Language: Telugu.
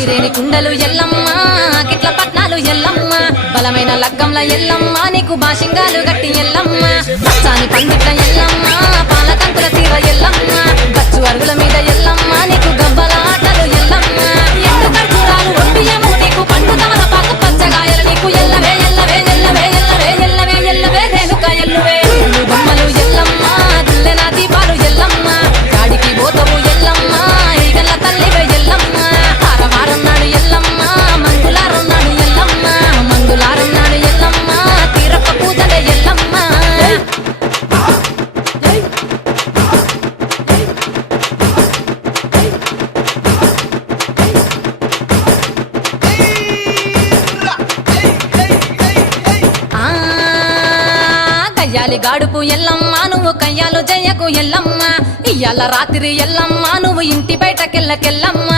ఐరేని కుండలు ఎల్లమ్మ కిట్ల పట్నాలు ఎల్లమ్మ బలమైన లగ్గంల ఎల్లమ్మ నీకు బాషింగాలు గట్టి ఎల్లమ్మ పచ్చాని పందిట్ల ఎల్లమ్మ పాల కంకుల తీర ఎల్లమ్మ గచ్చు అరుగుల మీద ఎల్లమ్మ నీకు గవ్వల ఆటలు ఎల్లమ్మ ఎండు కర్పూరాలు ఒట్టియము నీకు పండు తమలపాకు పచ్చగాయలు నీకు ఎల్లవే ఎల్లవే ఎల్లవే ఎల్లవే ఎల్లవే ఎల్లవే రేణుక ఎల్లువే బొమ్మలు ఎల్లమ్మ దిల్లెన దీపాలు ఎల్లమ్మ కాడికి పోతవు ఎల్లమ్మ ఈగల తల్లివే ఎల్లమ్మ హారవారన్నాడు ఎల్లమ్మ మంగులారన్నాడు ఎల్లమ్మ మంగులారన్నాడు ఎల్లమ్మ తీరప్ప పూజలే ఎల్లమ్మ కయ్యాలి గాడుపు ఎల్లమ్మ నువ్వు కయ్యాలు జయ్యకు ఎల్లమ్మ ఇయ్యాల రాత్రి ఎల్లమ్మ నువ్వు ఇంటి బయటకెళ్ళకెళ్ళమ్మ